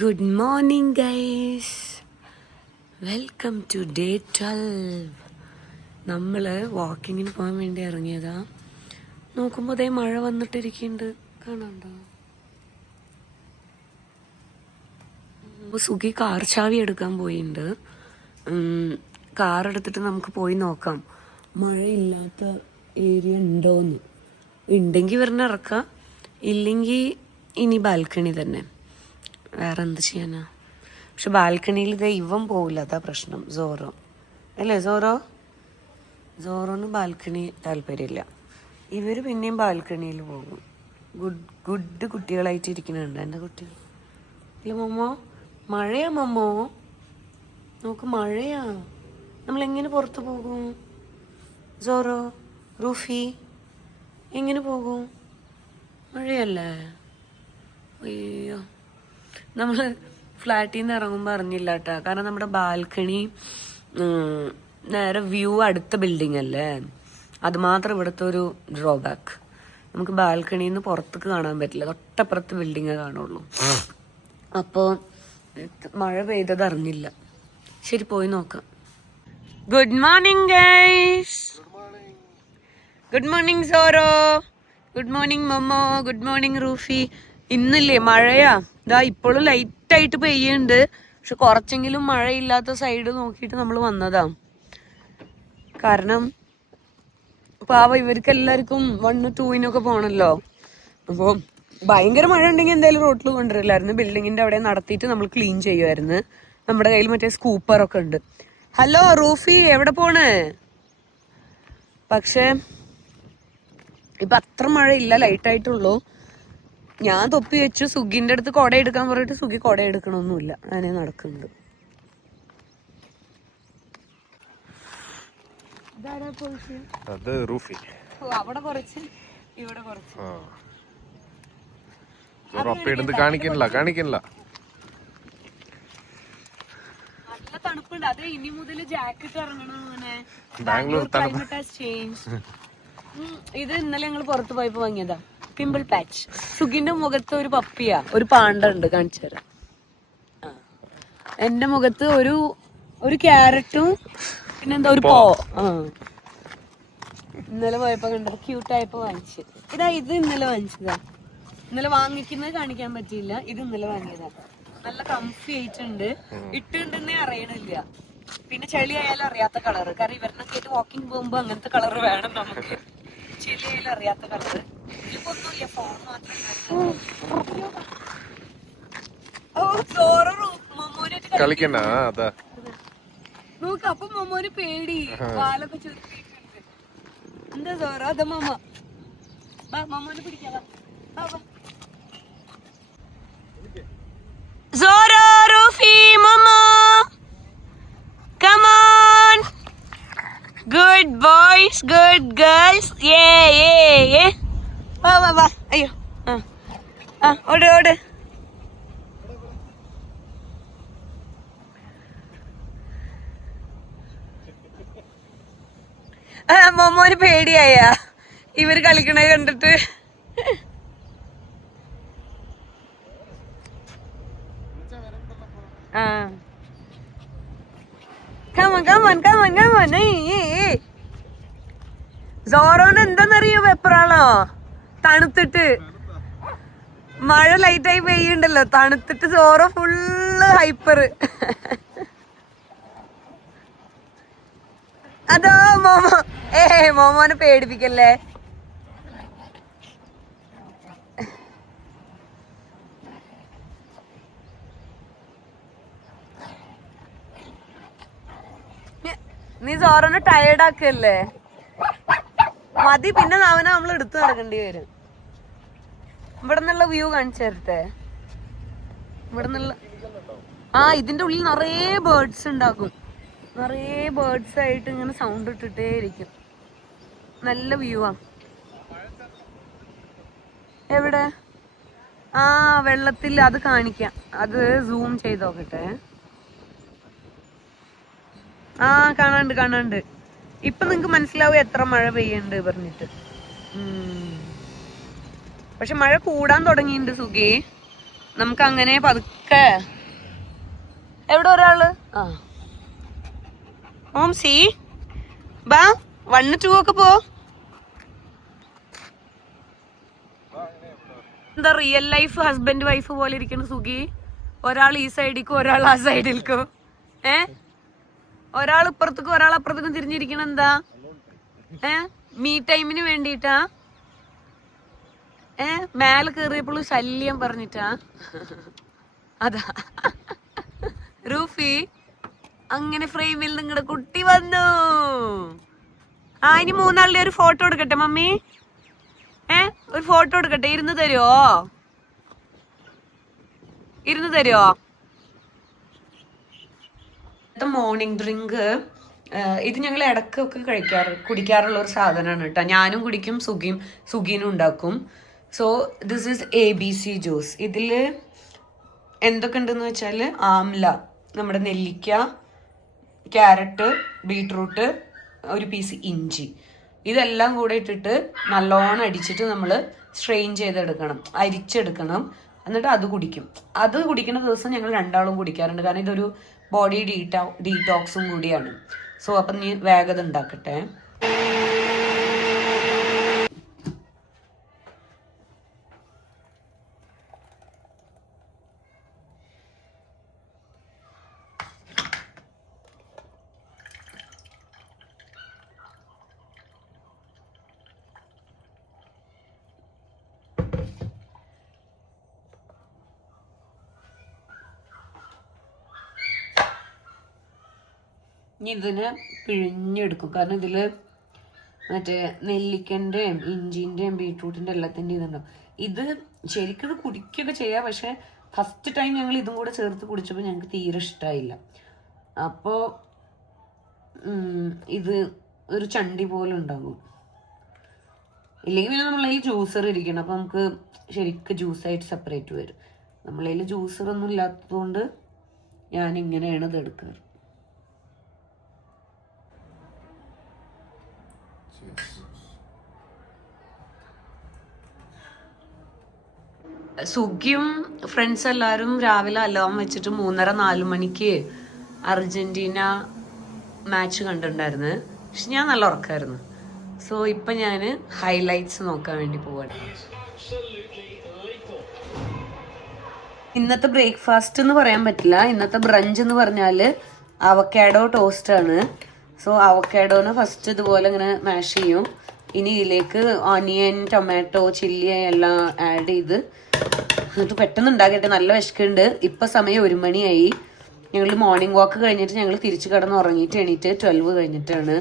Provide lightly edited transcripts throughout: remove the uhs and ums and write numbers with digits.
Good morning guys. Welcome to day 12. നമ്മൾ വാക്കിങ്ങിന് പോകാൻ വേണ്ടി ഇറങ്ങിയതാ. നോക്കുമ്പോൾ അതേ മഴ വന്നിട്ടിരിക്കുന്നുണ്ട്, കാണാണ്ടോ? സുഖി കാർ ചാവി എടുക്കാൻ പോയിട്ടുണ്ട്. കാർ എടുത്തിട്ട് നമുക്ക് പോയി നോക്കാം മഴയില്ലാത്ത ഏരിയ ഉണ്ടോന്ന്. ഉണ്ടെങ്കിൽ വരണ ഇറക്കാം, ഇല്ലെങ്കിൽ ഇനി ബാൽക്കണി തന്നെ. വേറെ എന്ത് ചെയ്യാനാ? പക്ഷെ ബാൽക്കണിയിൽ ഇതേ ഇവൻ പോവില്ല, അതാ പ്രശ്നം. സോറോ അല്ലേ? സോറോന് ബാൽക്കണി താല്പര്യമില്ല. ഇവർ പിന്നെയും ബാൽക്കണിയിൽ പോകും. ഗുഡ് കുട്ടികളായിട്ട് ഇരിക്കുന്നുണ്ട് എൻ്റെ കുട്ടികൾ. ഇല്ല മമ്മോ, മഴയാ മമ്മോ, നോക്ക് മഴയാ. നമ്മളെങ്ങനെ പുറത്ത് പോകും? സോറോ, റൂഫി എങ്ങനെ പോകും? മഴയല്ലേ? അയ്യോ, നമ്മൾ ഫ്ലാറ്റിൽ നിന്ന് ഇറങ്ങുമ്പോൾ അറിഞ്ഞില്ല കേട്ടോ. കാരണം നമ്മുടെ ബാൽക്കണി നേരെ വ്യൂ അടുത്ത ബിൽഡിംഗ് അല്ലേ, അത് മാത്രം ഇവിടുത്തെ ഒരു ഡ്രോബാക്ക്. നമുക്ക് ബാൽക്കണിയിൽ നിന്ന് പുറത്തേക്ക് കാണാൻ പറ്റില്ല, തൊട്ടപ്പുറത്ത് ബിൽഡിങ്ങേ കാണുള്ളൂ. അപ്പോൾ മഴ പെയ്തത് അറിഞ്ഞില്ല. ശരി, പോയി നോക്കാം. Good morning guys. Good morning Zorro, good morning മമ്മോ, ഗുഡ് മോർണിംഗ് റൂഫി. ഇന്നില്ലേ മഴയാ, ഇതാ ഇപ്പോഴും ലൈറ്റായിട്ട് പെയ്യുന്നുണ്ട്. പക്ഷെ കുറച്ചെങ്കിലും മഴയില്ലാത്ത സൈഡ് നോക്കിയിട്ട് നമ്മൾ വന്നതാ. കാരണം പാവ ഇവർക്ക് എല്ലാവർക്കും 1, 2 പോകണല്ലോ. അപ്പോൾ ഭയങ്കര മഴ ഉണ്ടെങ്കിൽ എന്തായാലും റോട്ടിൽ കൊണ്ടുവരില്ലായിരുന്നു, ബിൽഡിങ്ങിന്റെ അവിടെ നടത്തിയിട്ട് നമ്മൾ ക്ലീൻ ചെയ്യുമായിരുന്നു. നമ്മുടെ കയ്യിൽ മറ്റേ സ്കൂപ്പറൊക്കെ ഉണ്ട്. ഹലോ റൂഫി, എവിടെ പോണ്? പക്ഷെ ഇപ്പൊ അത്ര മഴ ഇല്ല, ലൈറ്റായിട്ടുള്ളൂ. ഞാൻ തൊപ്പി വെച്ചു. സുഗിന്റെ അടുത്ത് കൊട എടുക്കാൻ പറഞ്ഞിട്ട് സുഗി കൊട എടുക്കണമൊന്നുമില്ല, അങ്ങനെ നടക്കുന്നുണ്ട്. അവിടെ കുറച്ച് ഇവിടെ കുറച്ച് നല്ല തണുപ്പുണ്ട്. അത് ഇനി മുതൽ ജാക്കറ്റ് ഇറങ്ങണം. അങ്ങനെ ബാംഗ്ലൂർ ക്ലൈമറ്റ് ഹാസ് ചേഞ്ച്. ഇത് ഇന്നലെ ഞങ്ങൾ പുറത്ത് പോയപ്പോ വാങ്ങിയതാ, പിമ്പിൾ പാച്ച്. സുഗിന്റെ മുഖത്ത് ഒരു പപ്പിയാ, ഒരു പാണ്ട ഉണ്ട്, കാണിച്ചു തരാം. എന്റെ മുഖത്ത് ഒരു ക്യാരറ്റും പിന്നെന്താ ഒരു പോ. ഇന്നലെ പോയപ്പോ കണ്ടത്, ക്യൂട്ടായപ്പോ വാങ്ങിച്ചു. ഇത് ഇന്നലെ വാങ്ങിച്ചതാ. ഇന്നലെ വാങ്ങിക്കുന്നത് കാണിക്കാൻ പറ്റിയില്ല, ഇത് ഇന്നലെ വാങ്ങിയതാ. നല്ല കംഫി ആയിട്ടുണ്ട്, ഇട്ടുണ്ടെന്നേ അറിയണില്ല. പിന്നെ ചെളി ആയാലും അറിയാത്ത കളറ്, കാരണം ഇവരിനൊക്കെ ആയിട്ട് വാക്കിംഗ് പോകുമ്പോ അങ്ങനത്തെ കളറ് വേണം നമുക്ക്. ചെളി ആയാലും അറിയാത്ത കളറ്. ഒന്നുമില്ല, ഫോൺ മാത്രം. നോക്ക്, അപ്പൊ മമ്മോന് പേടി, വാലൊക്കെ ചുരുട്ടിയിട്ടുണ്ട്. എന്താ സോറ? അതാ മമ്മ, മമ്മോനെ പിടിക്കാം. സോറോ, റൂഫി, mamma, come on, good boys, good girls, yeah. വാ. അയ്യോ, ഓട്. മമ്മോന് പേടിയായ ഇവര് കളിക്കണ കണ്ടിട്ട്. സോറോന് എന്താന്നറിയോ, വെപ്രാളോ, തണുത്തിട്ട്. മഴ ലൈറ്റായി പെയ്യുണ്ടല്ലോ, തണുത്തിട്ട് സോറോ ഫുള്ള് ഹൈപ്പർ. അതോ മോമോനെ പേടിപ്പിക്കല്ലേ. നീ സോറോനെ ടയേർഡ് ആക്കല്ലേ, മതി. പിന്നെ അവനെ നമ്മൾ എടുത്തു നടക്കേണ്ടി വരും. ഇവിടെ നിന്നുള്ള വ്യൂ കാണിച്ചു തരട്ടെ. ഇവിടെ നിന്നുള്ള ഇതിന്റെ ഉള്ളിൽ നിറയെ ബേർഡ്സ് ഉണ്ടാകും. നിറയെ ബേർഡ്സ് ആയിട്ട് ഇങ്ങനെ സൗണ്ട് ഇട്ടിട്ടേ ഇരിക്കും. നല്ല വ്യൂ ആ. എവിടെ? വെള്ളത്തിൽ അത് കാണിക്കാം. അത് സൂം ചെയ്ത് നോക്കട്ടെ. കാണാണ്ട്. ഇപ്പൊ നിങ്ങക്ക് മനസ്സിലാവും എത്ര മഴ പെയ്യുന്നുണ്ട് പറഞ്ഞിട്ട്. പക്ഷെ മഴ കൂടാൻ തുടങ്ങിയിട്ടുണ്ട് സുഖേ. നമുക്ക് അങ്ങനെ പതുക്കെ. എവിടെ ഒരാള്? ആ ഓം സി ബാ 1, 2 ഒക്കെ പോ. എന്താ റിയൽ ലൈഫ് ഹസ്ബൻഡ് വൈഫ് പോലെ ഇരിക്കുന്ന സുഖി. ഒരാൾ ഈ സൈഡിക്കും ഒരാൾ ആ സൈഡിൽക്കും. ഒരാൾ ഇപ്പുറത്തേക്കും ഒരാൾ അപ്പുറത്തേക്കും തിരിഞ്ഞിരിക്കണ എന്താ? മീ ടൈമിന് വേണ്ടിട്ടാ? മേലെ കേറിയപ്പോൾ ശല്യം പറഞ്ഞിട്ടാ? അതാ റൂഫി. അങ്ങനെ ഫ്രെയിമിൽ നിങ്ങളുടെ കുട്ടി വന്നു. ഇനി 3 ഒരു ഫോട്ടോ എടുക്കട്ടെ മമ്മി? ഒരു ഫോട്ടോ എടുക്കട്ടെ? ഇരുന്ന് തരുമോ? മോർണിംഗ് ഡ്രിങ്ക് ഇത് ഞങ്ങൾ ഇടയ്ക്കൊക്കെ കുടിക്കാറുള്ള ഒരു സാധനമാണ് കേട്ടോ. ഞാനും കുടിക്കും, സുഗീനും ഉണ്ടാക്കും. So this is ABC juice. ഇതിൽ എന്തൊക്കെ ഉണ്ടെന്ന് വെച്ചാൽ ആംല, നമ്മുടെ നെല്ലിക്ക, ക്യാരറ്റ്, ബീട്രൂട്ട്, ഒരു പീസ് ഇഞ്ചി, ഇതെല്ലാം കൂടെ ഇട്ടിട്ട് നല്ലോണം അടിച്ചിട്ട് നമ്മൾ സ്ട്രെയിൻ ചെയ്തെടുക്കണം, അരിച്ചെടുക്കണം. എന്നിട്ട് അത് കുടിക്കും. അത് കുടിക്കുന്ന ദിവസം ഞങ്ങൾ 2 ആളും കുടിക്കാറുണ്ട്. കാരണം ഇതൊരു ബോഡി ഡീറ്റോക്സും കൂടിയാണ്. സോ അപ്പം നീ വേഗത ഉണ്ടാക്കട്ടെ. ഇനി ഇതിന് പിഴിഞ്ഞെടുക്കും. കാരണം ഇതിൽ മറ്റേ നെല്ലിക്കൻ്റെയും ഇഞ്ചിൻ്റെയും ബീട്രൂട്ടിൻ്റെ എല്ലാത്തിൻ്റെയും ഇതുണ്ടാവും. ഇത് ശരിക്കും കുടിക്കുകയൊക്കെ ചെയ്യാം. പക്ഷെ ഫസ്റ്റ് ടൈം ഞങ്ങൾ ഇതും കൂടെ ചേർത്ത് കുടിച്ചപ്പോൾ ഞങ്ങൾക്ക് തീരെ ഇഷ്ടമായില്ല. അപ്പോൾ ഇത് ഒരു ചണ്ടി പോലെ ഉണ്ടാകും. ഇല്ലെങ്കിൽ പിന്നെ നമ്മളതിൽ ജ്യൂസർ ഇരിക്കണം. അപ്പോൾ നമുക്ക് ശരിക്കും ജ്യൂസായിട്ട് സെപ്പറേറ്റ് വരും. നമ്മളതിൽ ജ്യൂസറൊന്നും ഇല്ലാത്തതുകൊണ്ട് ഞാനിങ്ങനെയാണ് ഇത് എടുക്കാറ്. സുഖിയും ഫ്രണ്ട്സ് എല്ലാവരും രാവിലെ അലാം വെച്ചിട്ട് 3:30-4 മണിക്ക് അർജന്റീന മാച്ച് കണ്ടിട്ടുണ്ടായിരുന്നു. പക്ഷെ ഞാൻ നല്ല ഉറക്കമായിരുന്നു. സോ ഇപ്പം ഞാൻ ഹൈലൈറ്റ്സ് നോക്കാൻ വേണ്ടി പോവാണ്. ഇന്നത്തെ ബ്രേക്ക്ഫാസ്റ്റ് എന്ന് പറയാൻ പറ്റില്ല. ഇന്നത്തെ ബ്രഞ്ച് എന്ന് പറഞ്ഞാൽ അവക്കാഡോ ടോസ്റ്റ് ആണ്. സോ അവക്കാഡോനെ ഫസ്റ്റ് ഇതുപോലെ ഇങ്ങനെ മാഷ് ചെയ്യും. ഇനി ഇതിലേക്ക് ഓണിയൻ, ടൊമാറ്റോ, ചില്ലി എല്ലാം ആഡ് ചെയ്ത് എന്നിട്ട് പെട്ടെന്ന് ഉണ്ടാക്കട്ടെ. നല്ല വിശക്കുണ്ട്. ഇപ്പം സമയം 1 മണിയായി. ഞങ്ങൾ മോർണിംഗ് വാക്ക് കഴിഞ്ഞിട്ട് ഞങ്ങൾ തിരിച്ച് കിടന്ന് ഉറങ്ങിയിട്ട് എണീറ്റ് 12 കഴിഞ്ഞിട്ടാണ്.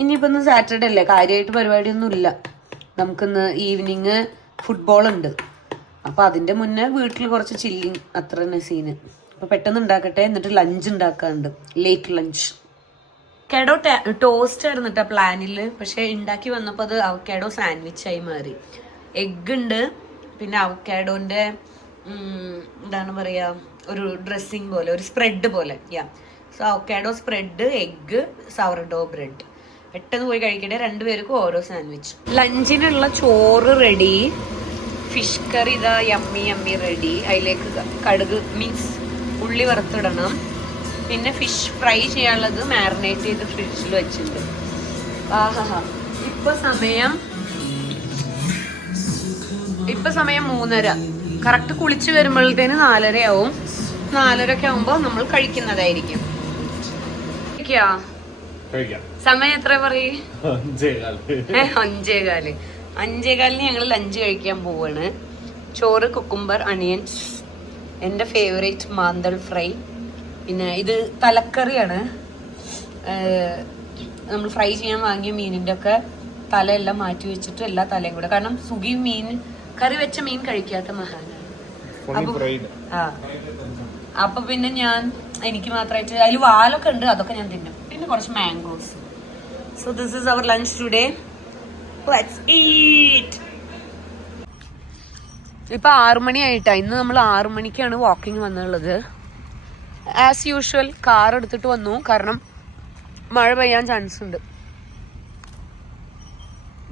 ഇനിയിപ്പോൾ ഇന്ന് സാറ്റർഡേ അല്ലേ, കാര്യമായിട്ട് പരിപാടിയൊന്നും ഇല്ല. നമുക്കിന്ന് ഈവനിങ് ഫുട്ബോൾ ഉണ്ട്. അപ്പോൾ അതിൻ്റെ മുന്നേ വീട്ടിൽ കുറച്ച് ചില്ലിങ്, അത്ര തന്നെ സീന്. അപ്പോൾ പെട്ടെന്ന് ഉണ്ടാക്കട്ടെ. എന്നിട്ട് ലഞ്ച് ഉണ്ടാക്കാറുണ്ട്, ലേറ്റ് ലഞ്ച്. അവക്കാഡോ ടോസ്റ്റ് ആയിരുന്നു കേട്ടോ പ്ലാനിൽ. പക്ഷെ ഉണ്ടാക്കി വന്നപ്പോൾ അത് അവക്കാഡോ സാൻഡ്വിച്ചായി മാറി. എഗ് ഉണ്ട്, പിന്നെ അവക്കാഡോൻ്റെ എന്താണ് പറയുക, ഒരു ഡ്രസ്സിങ് പോലെ, ഒരു സ്പ്രെഡ് പോലെ. So avocado spread, egg, sourdough bread. പെട്ടെന്ന് പോയി കഴിക്കട്ടെ. 2 പേർക്കും ഓരോ സാൻഡ്വിച്ച്. ലഞ്ചിനുള്ള ചോറ് റെഡി. ഫിഷ് കറി ഇതാ യമ്മി റെഡി. അതിലേക്ക് കടുക് മീൻസ് ഉള്ളി വറുത്തിടണം. പിന്നെ ഫിഷ് ഫ്രൈ ചെയ്യാനുള്ളത് മാരിനേറ്റ് ചെയ്ത് ഫ്രിഡ്ജിൽ വെച്ചിട്ടുണ്ട്. ഇപ്പൊ സമയം 3:30. കറക്റ്റ് കുളിച്ച് വരുമ്പോഴത്തേന് 4:30 ആവും. 4:30 ഒക്കെ ആവുമ്പോ നമ്മൾ കഴിക്കുന്നതായിരിക്കും. സമയം എത്ര പറയും? 5:15. 5:15 ഞങ്ങൾ ലഞ്ച് കഴിക്കാൻ പോവാണ്. ചോറ്, കുക്കുംബർ, അണിയൻസ്, എൻ്റെ ഫേവറേറ്റ് മാന്തൾ ഫ്രൈ. പിന്നെ ഇത് തലക്കറിയാണ്. നമ്മൾ ഫ്രൈ ചെയ്യാൻ വാങ്ങിയ മീനിൻ്റെ ഒക്കെ തലയെല്ലാം മാറ്റി വെച്ചിട്ട് എല്ലാ തലയും കൂടെ. കാരണം സുഖി മീൻ കറി വെച്ച മീൻ കഴിക്കാത്ത മഹാനാണ്. അപ്പൊ പിന്നെ എനിക്ക് മാത്രമായിട്ട് അതിൽ വാലൊക്കെ ഉണ്ട്, അതൊക്കെ ഞാൻ തിന്നും. പിന്നെ കുറച്ച് mangoes. So this is our lunch today. Let's eat. ഇപ്പൊ 6 മണിയായിട്ടാ. ഇന്ന് നമ്മൾ 6 മണിക്കാണ് വാക്കിംഗ് വന്നുള്ളത്. ആസ് യൂഷ്വൽ കാർ എടുത്തിട്ട് വന്നു. കാരണം മഴ പെയ്യാൻ ചാൻസ് ഉണ്ട്.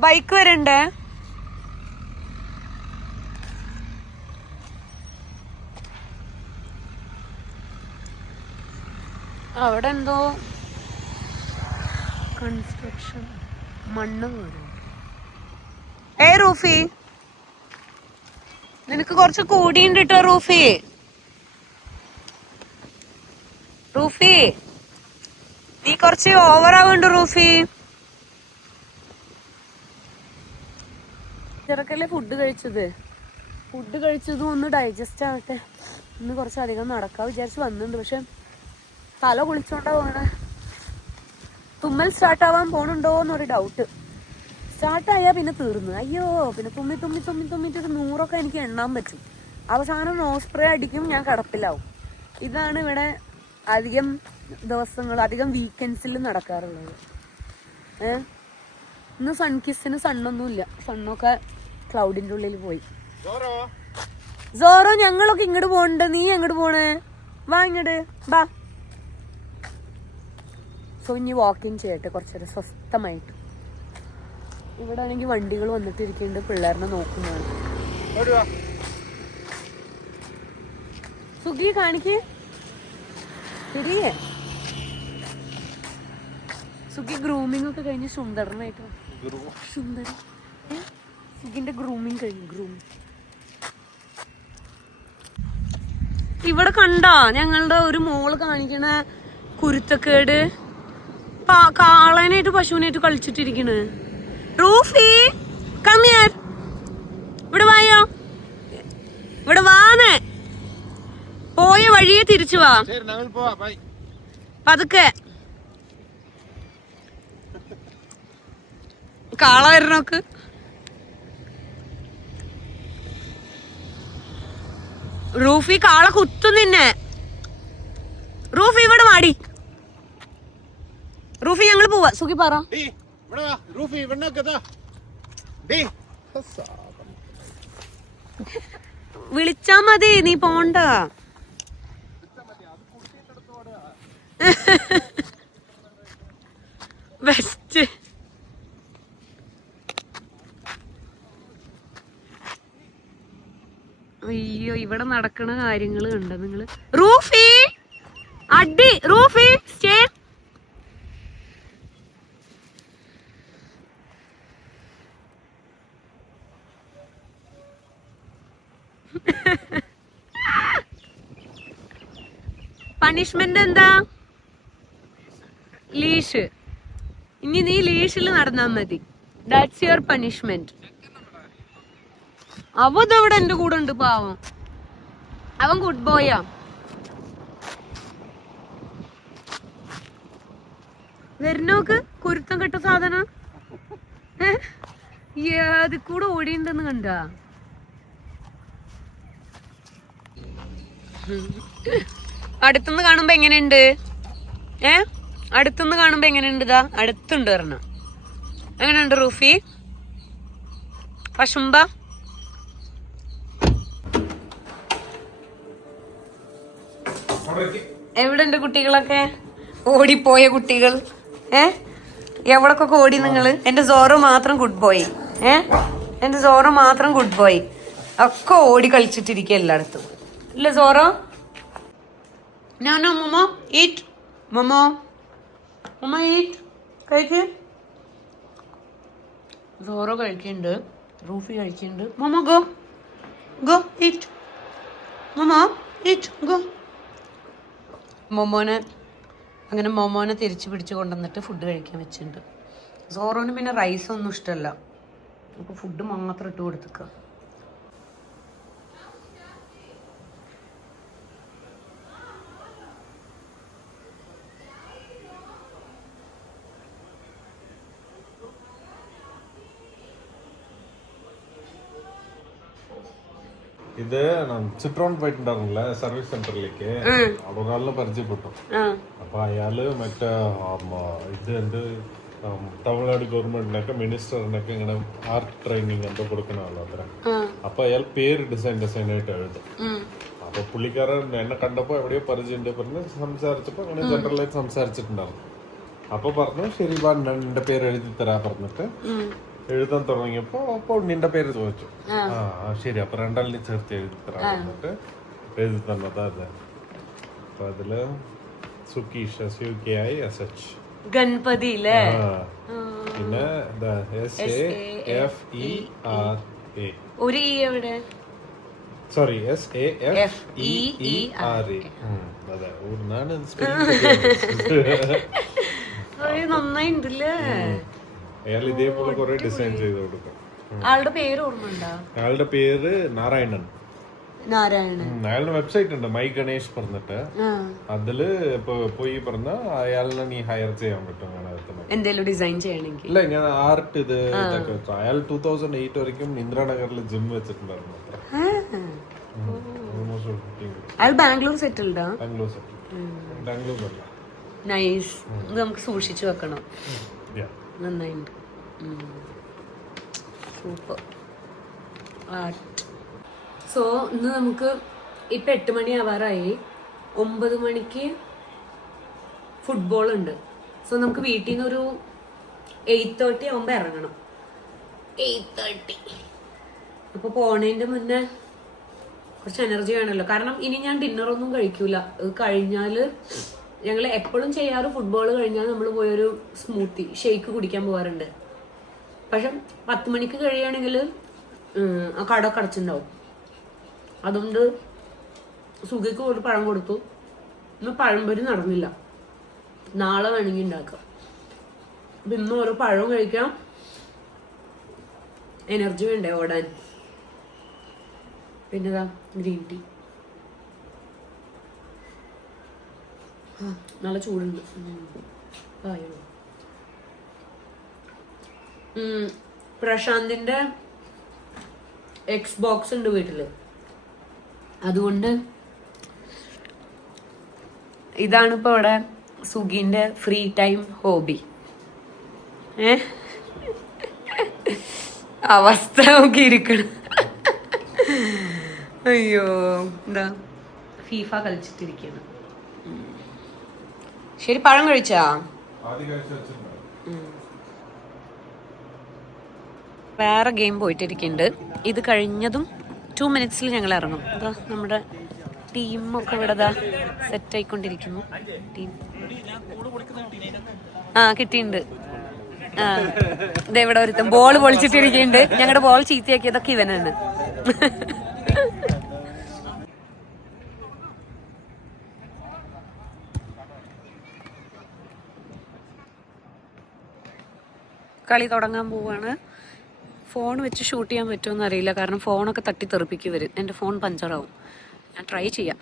ബൈക്ക് വരണ്ടേ? അവിടെ എന്തോ കൺസ്ട്രക്ഷൻ മണ്ണ് വീഴും. റൂഫി നിനക്ക് കുറച്ച് കൂടിയുണ്ട് കേട്ടോ റൂഫി. റൂഫി നീ കുറച്ച് ഓവറാവുണ്ട് റൂഫി. ചെറുക്കല്ലേ ഫുഡ് കഴിച്ചതും ഒന്ന് ഡൈജസ്റ്റ് ആവട്ടെ. ഇന്ന് കുറച്ചധികം നടക്കാൻ വിചാരിച്ച് വന്നിട്ടുണ്ട്. പക്ഷെ തല കുളിച്ചോണ്ടാ പോണേ. തുമ്മൽ സ്റ്റാർട്ടാവാൻ പോണുണ്ടോ എന്നൊരു ഡൗട്ട്. സ്റ്റാർട്ടായാൽ പിന്നെ തീർന്നു. അയ്യോ പിന്നെ തുമ്മിട്ട് 100 എനിക്ക് എണ്ണാൻ പറ്റും. അവസാനം നോസ് സ്പ്രേ അടിക്കും, ഞാൻ കിടപ്പിലാവും. ഇതാണ് ഇവിടെ അധികം ദിവസങ്ങൾ, അധികം വീക്കെൻഡ്സിൽ നടക്കാറുള്ളത്. ഇന്ന് സൺകിസ്സിന് സണ്ണൊന്നുമില്ല. സണ്ണൊക്കെ ക്ലൗഡിന്റെ ഉള്ളിൽ പോയി. സോറോ ഞങ്ങളൊക്കെ ഇങ്ങോട്ട് പോകണ്ട. നീ എങ്ങോട്ട് പോണേ? വാ ഇങ്ങോട്ട് ബാ. സോ ഇനി വാക്കിങ് ചെയ്യട്ടെ കുറച്ചേരം സ്വസ്ഥമായിട്ട്. ഇവിടെ ആണെങ്കിൽ വണ്ടികൾ വന്നിട്ടിരിക്കുന്നുണ്ട്, പിള്ളേരെ നോക്കുന്നതാണ്. സുഖി കാണിക്ക് ശരിയേ. സുഖി ഗ്രൂമിംഗ് ഒക്കെ കഴിഞ്ഞ് സുന്ദരനായിട്ട് സുന്ദരൻ. സുഖിന്റെ ഗ്രൂമിങ് കഴിഞ്ഞു. ഗ്രൂമിങ് ഇവിടെ കണ്ടാ ഞങ്ങളുടെ ഒരു മോള് കാണിക്കണ കുരുത്തക്കേട്. കാളനായിട്ട് പശുവിനായിട്ട് കളിച്ചിട്ടിരിക്കണ്. Roofie come here. ഇവിടെ വായോ, ഇവിടെ വാന്ന്. പോയ വഴിയെ തിരിച്ചു വാ പതുക്കെ. കാള വരണോക്ക്. റൂഫി കാള കുത്തും നിന്നെ. റൂഫി ഇവിടെ വാടി. റൂഫി ഞങ്ങൾ പോവാ. സുഖി പറ. വിളിച്ചാ മതി, നീ പോണ്ട. ബെസ്റ്റ്. അയ്യോ ഇവിടെ നടക്കണ കാര്യങ്ങള് കണ്ട നിങ്ങള്. റൂഫി അടി. റൂഫി സ്റ്റേ. പണിഷ്മെന്റ് എന്താ? ലീഷ്. ഇനി നീ ലീഷിൽ നടന്നാ മതി. That's your punishment. അവതവിടെ എന്റെ കൂടെ ഉണ്ട് പാവം. അവൻ ഗുഡ് ബോയാ. വരുന്നോക്ക് കുരുത്തം കെട്ട സാധനം. അത് കൂടെ ഓടിയുണ്ടെന്ന് കണ്ട. അടുത്തുനിന്ന് കാണുമ്പോ എങ്ങനെയുണ്ട്? അടുത്തുനിന്ന് കാണുമ്പോ എങ്ങനെയുണ്ട്? ഇതാ അടുത്തുണ്ട് പറഞ്ഞ. എങ്ങനെയുണ്ട് റൂഫി? പശുമ്പ എവിടെ ഉണ്ട് കുട്ടികളൊക്കെ? ഓടിപ്പോയ കുട്ടികൾ. എവിടക്കൊക്കെ ഓടി നിങ്ങള്? എന്റെ സോറോ മാത്രം ഗുഡ് ബോയ്. എന്റെ സോറോ മാത്രം ഗുഡ് ബോയ്. ഒക്കെ ഓടി കളിച്ചിട്ടിരിക്കുക എല്ലായിടത്തും. ഇല്ല സോറോ? ഞാനോ Momo eat. Momo Momo eat. കഴിക്ക്. സോറോ കഴിക്കുന്നുണ്ട്, റൂഫി കഴിക്കുന്നുണ്ട്. Momo go go eat. Momo eat go. മോമോനെ തിരിച്ചു പിടിച്ച് കൊണ്ടുവന്നിട്ട് ഫുഡ് കഴിക്കാൻ വെച്ചിട്ടുണ്ട്. സോറോന് പിന്നെ റൈസ് ഒന്നും ഇഷ്ടമല്ല. അപ്പോൾ ഫുഡ് മാത്രം ഇട്ട് കൊടുത്തേക്കുക. ഇത് ചിത്രോൺ പോയിട്ടുണ്ടായിരുന്നില്ല സർവീസ് സെന്ററിലേക്ക്. അവിടെ ഒരാളിനെ പരിചയപ്പെട്ടു. അപ്പൊ അയാള് മറ്റേ ഇത് എന്ത് തമിഴ്നാട് ഗവൺമെന്റിനൊക്കെ മിനിസ്റ്ററിനൊക്കെ ഇങ്ങനെ ആർട്ട് ട്രെയിനിങ് എന്തോ കൊടുക്കുന്ന ആളോ അത്ര. അപ്പൊ അയാൾ പേര് ഡിസൈൻ ആയിട്ട് എഴുതും. അപ്പൊ പുള്ളിക്കാരൻ എന്നെ കണ്ടപ്പോ എവിടെയോ പരിചയമുണ്ട് പറഞ്ഞ് സംസാരിച്ചപ്പോ അങ്ങനെ ജനറലായിട്ട് സംസാരിച്ചിട്ടുണ്ടായിരുന്നു. അപ്പൊ പറഞ്ഞു ശരി വാ എന്റെ പേര് എഴുതി തരാ പറഞ്ഞിട്ട് എഴുതാൻ തുടങ്ങിയപ്പോ അപ്പൊ ഉണ്ണിന്റെ പേര് ചോദിച്ചു. ശരി അപ്പൊ രണ്ടാളിനെ ചേർത്ത് എഴുതി തരാൻ പറഞ്ഞിട്ട് എഴുതി തന്നതാ അത്. അപ്പൊ അതില് സുക്കീഷ് SUKISH. ഗണപതി അല്ലേ? പിന്നെ SAFERA. ഒരു ഇ എവിടെ? Sorry SAFEERA. അതെ ഊർന്നാണ് നന്നായിണ്ടല്ലേ. അയാൾ ഇതേപോലെ കുറെ ഡിസൈൻ ചെയ്ത് കൊടുക്കും. ആളുടെ പേര് ഓർമ്മയുണ്ടോ? അയാളുടെ പേര് നാരായണൻ. അയാളുടെ വെബ്സൈറ്റ് ഉണ്ട് മൈ ഗണേഷ് പറഞ്ഞിട്ട്. അതില് ഇപ്പൊ പോയി പറഞ്ഞ അയാളിനെ നീ ഹയർ ചെയ്യാൻ പറ്റും. എന്തെങ്കിലും ഡിസൈൻ ചെയ്യണമെങ്കിൽ ഇല്ല ഞാൻ ആർട്ട് ഇത് ഇതൊക്കെ വെച്ചു. അയാൾ 2008 വரைക്കും ഇന്ദ്രാനഗറിൽ ജിം വെച്ചിട്ടുണ്ടായിരുന്നു. അയാൾ ബാംഗ്ലൂർ സെറ്റിൽഡാ? ബാംഗ്ലൂർ നൈസ്. നമുക്ക് സൂക്ഷിച്ചു വെക്കണം. നന്നായിട്ടുണ്ട്. Super art. സോ ഇന്ന് നമുക്ക് ഇപ്പം 8 മണി ആവാറായി. 9 മണിക്ക് ഫുട്ബോൾ ഉണ്ട്. സോ നമുക്ക് വീട്ടിൽ നിന്ന് ഒരു 8:30 ആകുമ്പോൾ ഇറങ്ങണം. 8:30. അപ്പോൾ പോണതിൻ്റെ മുന്നേ കുറച്ച് എനർജി വേണമല്ലോ. കാരണം ഇനി ഞാൻ ഡിന്നറൊന്നും കഴിക്കൂല. കഴിഞ്ഞാൽ ഞങ്ങൾ എപ്പോഴും ചെയ്യാറ് ഫുട്ബോൾ കഴിഞ്ഞാൽ നമ്മൾ പോയൊരു സ്മൂത്തി ഷേക്ക് കുടിക്കാൻ പോകാറുണ്ട്. പക്ഷെ 10 മണിക്ക് കഴിയുകയാണെങ്കിൽ ആ കടയൊക്കെ അടച്ചിട്ടുണ്ടാവും. അതുകൊണ്ട് സുഖിക്ക് ഒരു പഴം കൊടുത്തു. ഇന്ന് പഴംപൊരി നടന്നില്ല. നാളെ വേണമെങ്കിൽ ഉണ്ടാക്കാം. അപ്പം ഇന്ന് ഓരോ പഴവും കഴിക്കാം. എനർജി വേണ്ടേ ഓടാൻ. പിന്നെതാ ഗ്രീൻ ടീ. നല്ല ചൂടുണ്ട്. പ്രശാന്തിന്റെ എക്സ്ബോക്സ് ഉണ്ട് വീട്ടില്. അതുകൊണ്ട് ഇതാണ് ഇപ്പൊ ഇവിടെ സുഗിന്റെ ഫ്രീ ടൈം ഹോബി. അവസ്ഥ നോക്കി ഇരിക്കണം. അയ്യോ എന്താ ഫീഫ കളിച്ചിട്ടിരിക്കണം. ശരി പഴം കഴിച്ചാ? വേറെ ഗെയിം പോയിട്ടിരിക്കുന്നുണ്ട്. ഇത് കഴിഞ്ഞതും 2 മിനിറ്റ്സിൽ ഞങ്ങൾ ഇറങ്ങും. അതാ നമ്മുടെ ടീമൊക്കെ ഇവിടെ സെറ്റ് ആയിക്കൊണ്ടിരിക്കുന്നു. ടീം കിട്ടിയിട്ടുണ്ട്. ഇതെവിടെ ഒരുത്തും ബോൾ പൊളിച്ചിട്ടിരിക്കുന്നുണ്ട്. ഞങ്ങളുടെ ബോൾ ചീത്തയാക്കിയതൊക്കെ ഇവനാണ്. കളി തുടങ്ങാൻ പോവാണ്. ഫോൺ വെച്ച് ഷൂട്ട് ചെയ്യാൻ പറ്റുമെന്ന് അറിയില്ല. കാരണം ഫോണൊക്കെ തട്ടി തെറിപ്പിക്കും വരും. എൻ്റെ ഫോൺ പഞ്ചറാവും. ഞാൻ ട്രൈ ചെയ്യാം.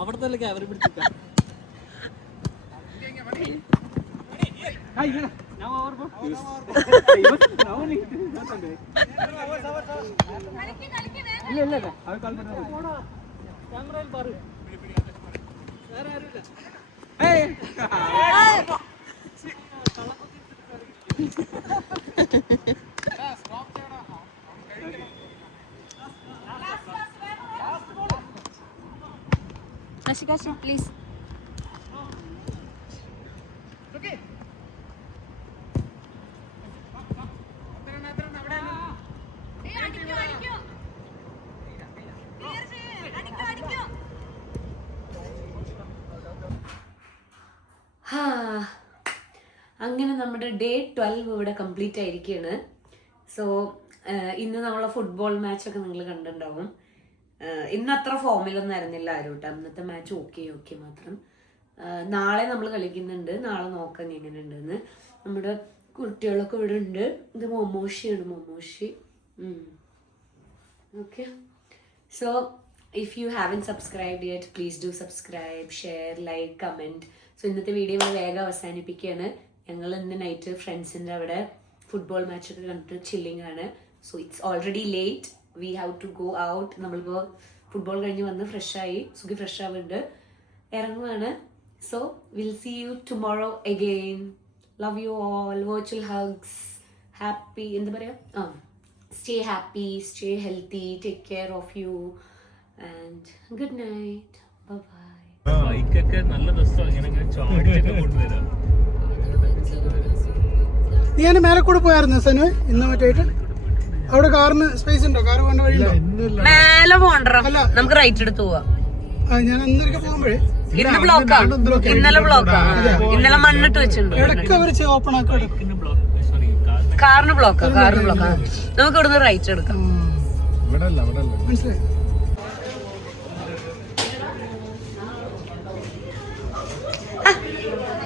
അവിടത്തെ ക്യാമറ പിടിച്ചിട്ടാ ഇല്ല ഇല്ല അത് ക്യാമറയിൽ പറ വേറെ ആരുമില്ല. പ്ലീസ്. അങ്ങനെ നമ്മുടെ ഡേ 12 ഇവിടെ കംപ്ലീറ്റ് ആയിരിക്കുകയാണ്. സോ ഇന്ന് നമ്മളെ ഫുട്ബോൾ മാച്ചൊക്കെ നിങ്ങൾ കണ്ടിട്ടുണ്ടാവും. ഇന്ന് അത്ര ഫോമിലൊന്നും ആയിരുന്നില്ല ആരും കേട്ടോ. അന്നത്തെ മാച്ച് ഓക്കെ മാത്രം. നാളെ നമ്മൾ കളിക്കുന്നുണ്ട്. നാളെ നോക്കാൻ എങ്ങനെ ഉണ്ടെന്ന്. നമ്മുടെ കുട്ടികളൊക്കെ ഇവിടെ ഉണ്ട്. ഇത് മൊമോഷി. Okay, so if you haven't subscribed yet, please do subscribe, share, like, comment. So ഇന്നത്തെ വീഡിയോ വേഗം അവസാനിപ്പിക്കുകയാണ്. ഞങ്ങൾ ഇന്ന് നൈറ്റ് ഫ്രണ്ട്സിൻ്റെ അവിടെ ഫുട്ബോൾ മാച്ചൊക്കെ കണ്ടിട്ട് ചില്ലിങ് ആണ്. So it's already late, we have to go out. നമ്മളിപ്പോൾ ഫുട്ബോൾ കഴിഞ്ഞ് വന്ന് ഫ്രഷായി, സുഖി ഫ്രഷ് ആവുന്നുണ്ട്, ഇറങ്ങുവാണ്. So will see you tomorrow again. Love you all. Virtual hugs. Happy എന്താ പറയുക, stay happy, stay healthy, take care of you, and good night. Bye bye. ബൈക്കൊക്കെ നല്ല രസമാണ്, ഇങ്ങനെ ചാടിയൊക്കെ കൊണ്ടുവരാം. നീ എന്നെ മേലെ കൂടെ പോയായിരുന്നു സനു ഇന്ന് മറ്റായിട്ട്? അവിടെ കാറിന് സ്പേസ് ഉണ്ടോ? കാർ പോകേണ്ട വഴിയുണ്ടോ? മേലെ പോണ്ടോ? നമുക്ക് റൈറ്റ് എടുത്ത് പോവാം. ഞാൻ അന്നൊരിക്കൽ പോകുമ്പോഴേ ഇന്ന് ബ്ലോക്കാ. ഇന്നലെ ബ്ലോക്കാ. ഇന്നലെ മണ്ണിട്ട് വെച്ചിട്ടുണ്ട്. ഇടയ്ക്ക് അവർ ഓപ്പൺ ആക്കി എടുക്കും. കാറിന് ബ്ലോക്കാ. നമുക്ക് ഇവിടുന്ന് റൈറ്റ് എടുക്കാം. മനസ്സിലായി?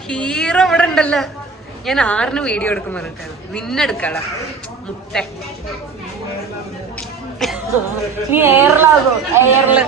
ഹീറോ ഇവിടെ ഉണ്ടല്ലോ. ഞാൻ ആറിന് വീഡിയോ എടുക്കും പറഞ്ഞിട്ടാണ്. നിന്നെടുക്കാടാ മുട്ട. നീ എയറിലാകോ? എയറില്